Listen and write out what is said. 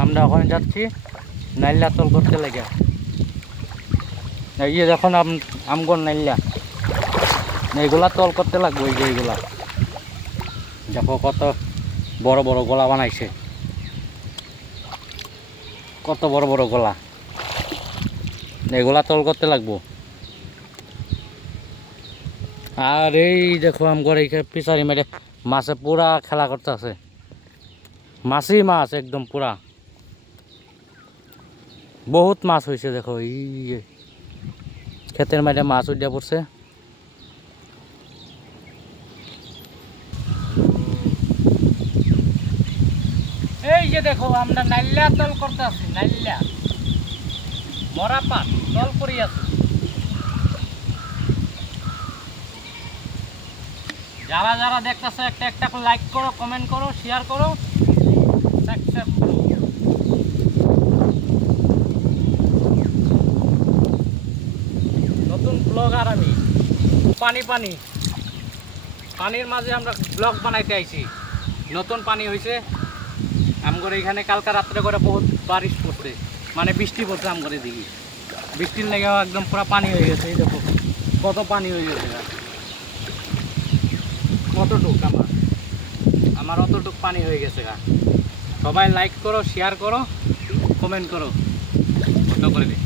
আমরা ওখানে যাচ্ছি নাইল্লা তল করতে লাগে। এই যে যখন আমগর নাইল্লা এইগুলা তল করতে লাগবে। এই যে এইগুলা দেখো কত বড় বড় গলা বানাইছে, কত বড় বড় গলা, এগুলা তল করতে লাগবো। আর এই দেখো আমগর এই পিছারি মেরে মাছে পুরা খেলা করতে আছে, মাছই মাছ একদম পুরা, বহুত মাছ হয়েছে। দেখো এই ক্ষেতের মাঠে মাছ উঠে পড়ছে। এই যে দেখো আমরা নাইল্লা তল করতে আছি, নাইল্লা মরা পাট তল করি আছি। যারা যারা দেখতেছে একটা একটা করে লাইক করো, কমেন্ট করো, শেয়ার করো, সাবস্ক্রাইব করো। নতুন ব্লগার আমি, পানির মাঝে আমরা ব্লগ বানাইতে আইছি। নতুন পানি হয়েছে আমগরে এখানে, কালকা রাত্রে করে বহুত বারিশ পড়ছে, মানে বৃষ্টি পড়ছে আমগরে দিকে। বৃষ্টির লেগে একদম পুরো পানি হয়ে গেছে। এই দেখো কত পানি হয়ে গেছে, কতটুক আমার অতটুক পানি হয়ে গেছে গা। সবাই লাইক করো, শেয়ার করো, কমেন্ট করো, করে দিই।